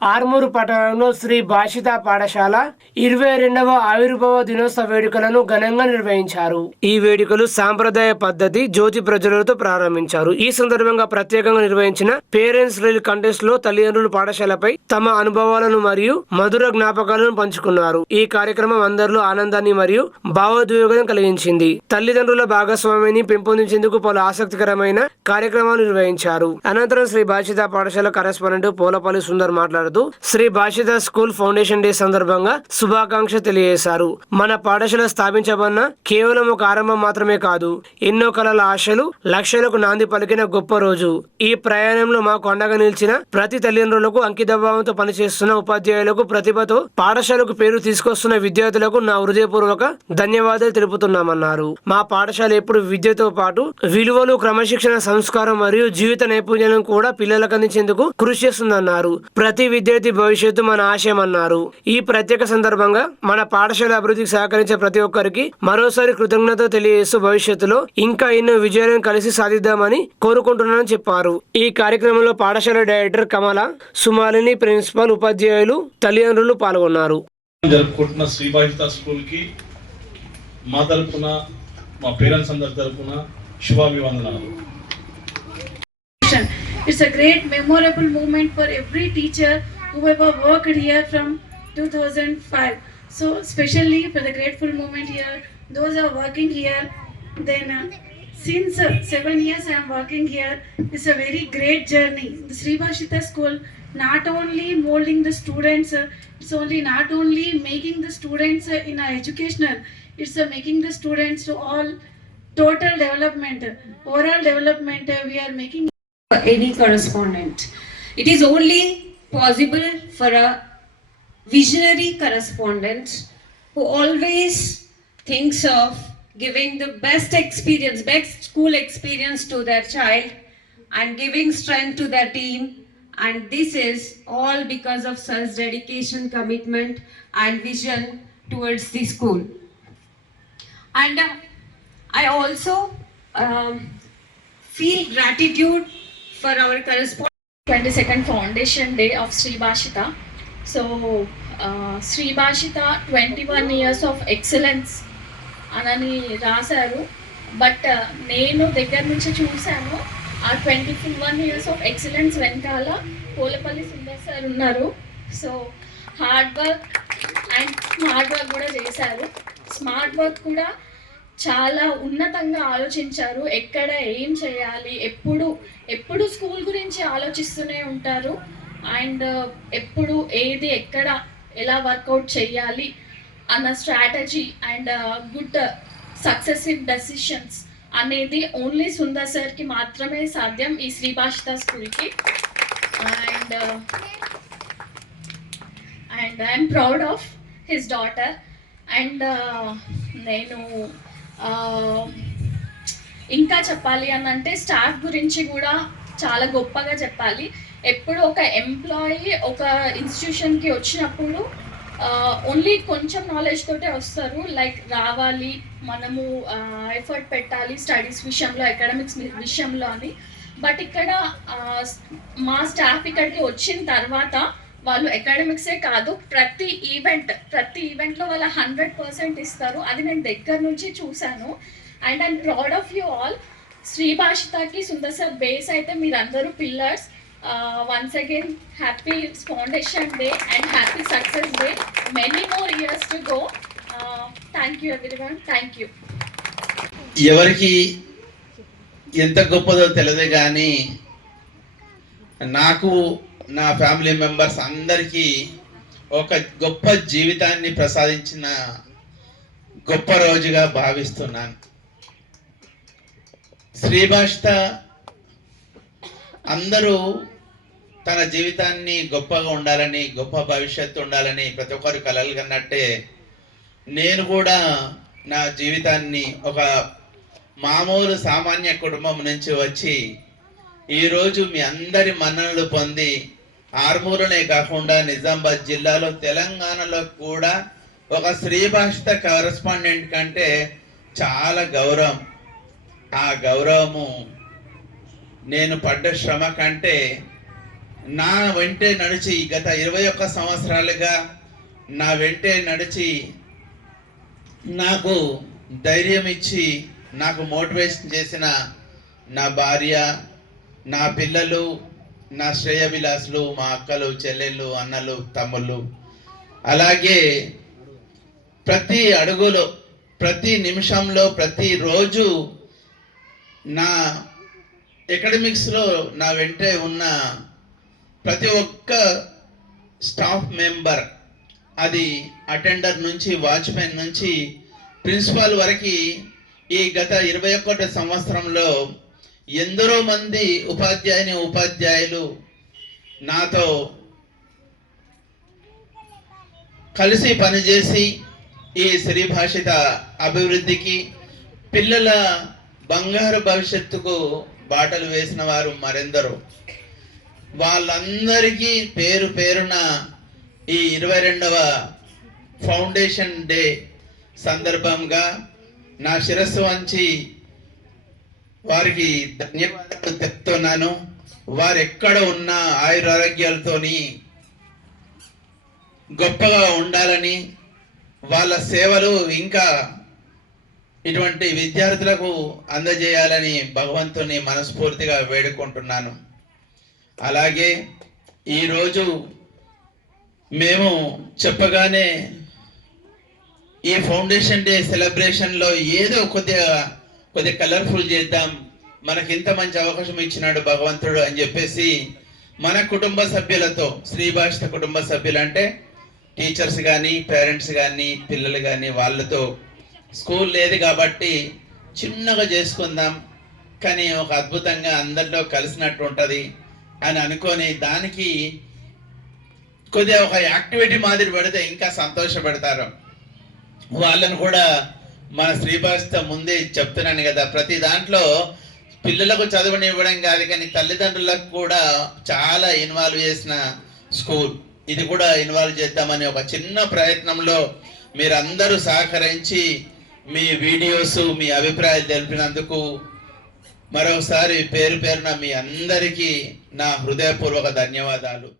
ఆర్మూరు పట్టణంలో శ్రీ భాషిత పాఠశాల 22వ ఆవిర్భావ దినోత్సవ వేడుకలను ఘనంగా నిర్వహించారు. ఈ వేడుకలు సాంప్రదాయ పద్ధతి జ్యోతి ప్రజ్వలనతో ప్రారంభించారు. ఈ సందర్భంగా ప్రత్యేకంగా నిర్వహించిన పేరెంట్స్ రీల్ కంటెస్ట్ లో తల్లిదండ్రులు పాఠశాలపై తమ అనుభవాలను మరియు మధుర జ్ఞాపకాలను పంచుకున్నారు. ఈ కార్యక్రమం అందరిలో ఆనందాన్ని మరియు భావోద్వేగం కలిగించింది. తల్లిదండ్రుల భాగస్వామ్యాన్ని పెంపొందించేందుకు పలు ఆసక్తికరమైన కార్యక్రమాలు నిర్వహించారు. అనంతరం శ్రీ భాషిత పాఠశాల కరెస్పాండెంట్ పోలపల్లి సుందర్ మాట్లాడుతూ Shri Bhashita school foundation day సందర్భంగా శుభాకాంక్ష తెలియజేశారు. మన పాఠశాల స్థాపించబడిన కేవలం ఒక ఆరంభం మాత్రమే కాదు, ఎన్నో కళల ఆశలు లక్ష్యాలకు నాంది పలికిన గొప్ప రోజు. ఈ ప్రయాణంలో మాకు అండగా నిలిచిన ప్రతి తల్లిదండ్రులకు, అంకితభావంతో పనిచేస్తున్న ఉపాధ్యాయులకు, ప్రతిభతో పాఠశాలకు పేరు తీసుకొస్తున్న విద్యార్థులకు నా హృదయపూర్వక ధన్యవాదాలు తెలుపుతున్నామన్నారు. మా పాఠశాల ఎప్పుడు విద్యతో పాటు విలువలు, క్రమశిక్షణ, సంస్కారం మరియు జీవిత నైపుణ్యాలను కూడా పిల్లలకు అందించేందుకు కృషి చేస్తుందన్నారు. ప్రతి విద్యార్థి భవిష్యత్తు మన ఆశయం అన్నారు. ఈ ప్రత్యేక సందర్భంగా మన పాఠశాల అభివృద్ధికి సహకరించే ప్రతి ఒక్కరికి మరోసారి కృతజ్ఞత తెలియజేస్తూ భవిష్యత్తులో ఇంకా ఎన్నో విజయాలను కలిసి సాధిద్దామని కోరుకుంటున్నానని చెప్పారు. ఈ కార్యక్రమంలో పాఠశాల డైరెక్టర్ కమల, సుమాలిని, ప్రిన్సిపల్, ఉపాధ్యాయులు, తల్లిదండ్రులు పాల్గొన్నారు. జరుపుకుంటున్న శ్రీ భాషిత స్కూల్ కి మా తరపున, మా పేరెంట్స్ అందరి తరపున శుభాభివందనాలు. It's a great memorable moment for every teacher who ever worked here from 2005. So especially for the grateful moment here, those are working here. Then since 7 years I am working here. It's a very great journey. The Sri Bhashita School not only molding the students, it's only not only making the students in a educational, it's making the students to all total development, overall development. We are making any correspondent. It is only possible for a visionary correspondent who always thinks of giving the best experience, best school experience to their child and giving strength to their team. And this is all because of such dedication, commitment and vision towards the school. And I also feel gratitude for our correspondent 22nd Foundation Day of Sri Bhashita. So Sri Bhashita 21 years of excellence anani rasaru, but నేను దగ్గర నుంచి చూశాను ఆ 21 years of excellence వెనకాల Polapalli Sundar sir ఉన్నారు. So hard work and smart work కూడా చేశారు. Smart work కూడా చాలా ఉన్నతంగా ఆలోచించారు. ఎక్కడ ఏం చేయాలి, ఎప్పుడు స్కూల్ గురించి ఆలోచిస్తూనే ఉంటారు. అండ్ ఎప్పుడు ఏది ఎక్కడ ఎలా వర్కౌట్ చేయాలి అన్న strategy and good successive decisions అనేది ఓన్లీ సుందర్ సార్కి మాత్రమే సాధ్యం ఈ శ్రీ భాషిత స్కూల్కి. And I'm proud of his daughter. And నేను ఇంకా చెప్పాలి అని అంటే స్టాఫ్ గురించి కూడా చాలా గొప్పగా చెప్పాలి. ఎప్పుడు ఒక ఎంప్లాయీ ఒక ఇన్స్టిట్యూషన్కి వచ్చినప్పుడు ఓన్లీ కొంచెం నాలెడ్జ్ తోటే వస్తారు. లైక్ రావాలి, మనము ఎఫర్ట్ పెట్టాలి స్టడీస్ విషయంలో, అకాడమిక్స్ విషయంలో అని. బట్ ఇక్కడ మా స్టాఫ్ ఇక్కడికి వచ్చిన తర్వాత వాళ్ళు అకాడమిక్సే కాదు, ప్రతి ఈవెంట్లో వాళ్ళ 100% ఇస్తారు. అది నేను దగ్గర నుంచి చూశాను. And I'm proud of you all. Shri భాషితకి సుందర్ సార్ బేస్ అయితే మీరందరూ pillars. Once again happy foundation day and happy success day. Many more years to go. Thank you everyone. Thank you. ఎవరికి ఎంత గొప్పదో తెలియదు కానీ నాకు, నా ఫ్యామిలీ మెంబర్స్ అందరికీ ఒక గొప్ప జీవితాన్ని ప్రసాదించిన గొప్ప రోజుగా భావిస్తున్నాను. శ్రీ భాషిత అందరూ తన జీవితాన్ని గొప్పగా ఉండాలని, గొప్ప భవిష్యత్తు ఉండాలని ప్రతి ఒక్కరు కలలు కన్నట్టే నేను కూడా నా జీవితాన్ని ఒక మామూలు సామాన్య కుటుంబం నుంచి వచ్చి ఈరోజు మీ అందరి మన్ననలు పొంది ఆర్మూరునే కాకుండా నిజామాబాద్ జిల్లాలో, తెలంగాణలో కూడా ఒక శ్రీ భాషిత కరెస్పాండెంట్ కంటే చాలా గౌరవం. ఆ గౌరవము నేను పడ్డ శ్రమ కంటే నా వెంటే నడిచి గత 21 సంవత్సరాలుగా నా వెంటే నడిచి నాకు ధైర్యం ఇచ్చి నాకు మోటివేషన్ చేసిన నా భార్య, నా పిల్లలు, నా శ్రేయభిలాసులు, మా అక్కలు, చెల్లెళ్ళు, అన్నలు, తమ్ముళ్ళు, అలాగే ప్రతి అడుగులో, ప్రతి నిమిషంలో, ప్రతిరోజు నా అకాడమిక్స్లో నా వెంటే ఉన్న ప్రతి ఒక్క స్టాఫ్ మెంబర్, అది అటెండర్ నుంచి వాచ్మెన్ నుంచి ప్రిన్సిపాల్ వరకు ఈ గత 21 సంవత్సరంలో ఎందరో మంది ఉపాధ్యాయులు నాతో కలిసి పనిచేసి ఈ శ్రీ భాషిత అభివృద్ధికి, పిల్లల బంగారు భవిష్యత్తుకు బాటలు వేసిన వారు మరెందరో. వాళ్ళందరికీ పేరు పేరున ఈ 22వ ఫౌండేషన్ డే సందర్భంగా నా శిరస్సు వంచి వారికి ధన్యవాదాలు చెప్తున్నాను. వారు ఎక్కడ ఉన్నా ఆయురారోగ్యాలతోని గొప్పగా ఉండాలని, వాళ్ళ సేవలు ఇంకా ఇటువంటి విద్యార్థులకు అందజేయాలని భగవంతుని మనస్ఫూర్తిగా వేడుకుంటున్నాను. అలాగే ఈరోజు మేము చెప్పగానే ఈ ఫౌండేషన్ డే సెలబ్రేషన్లో ఏదో కొద్దిగా కలర్ఫుల్ చేద్దాం, మనకి ఇంత మంచి అవకాశం ఇచ్చినాడు భగవంతుడు అని చెప్పేసి మన కుటుంబ సభ్యులతో, శ్రీ భాషిత కుటుంబ సభ్యులు అంటే టీచర్స్ కానీ, పేరెంట్స్ కానీ, పిల్లలు కానీ, వాళ్ళతో స్కూల్ లేదు కాబట్టి చిన్నగా చేసుకుందాం, కానీ ఒక అద్భుతంగా అందరిలో కలిసినట్టు ఉంటుంది అని అనుకొని దానికి కొద్దిగా ఒక యాక్టివిటీ మాదిరి పెడితే ఇంకా సంతోషపడతారు. వాళ్ళను కూడా మన శ్రీ భాషిత ముందే చెప్తున్నాను కదా, ప్రతి దాంట్లో పిల్లలకు చదువునివ్వడం కాదు కానీ తల్లిదండ్రులకు కూడా చాలా ఇన్వాల్వ్ చేసిన స్కూల్. ఇది కూడా ఇన్వాల్వ్ చేద్దామని ఒక చిన్న ప్రయత్నంలో మీరందరూ సహకరించి మీ వీడియోస్, మీ అభిప్రాయాలు తెలిపినందుకు మరోసారి పేరు పేరున మీ అందరికీ నా హృదయపూర్వక ధన్యవాదాలు.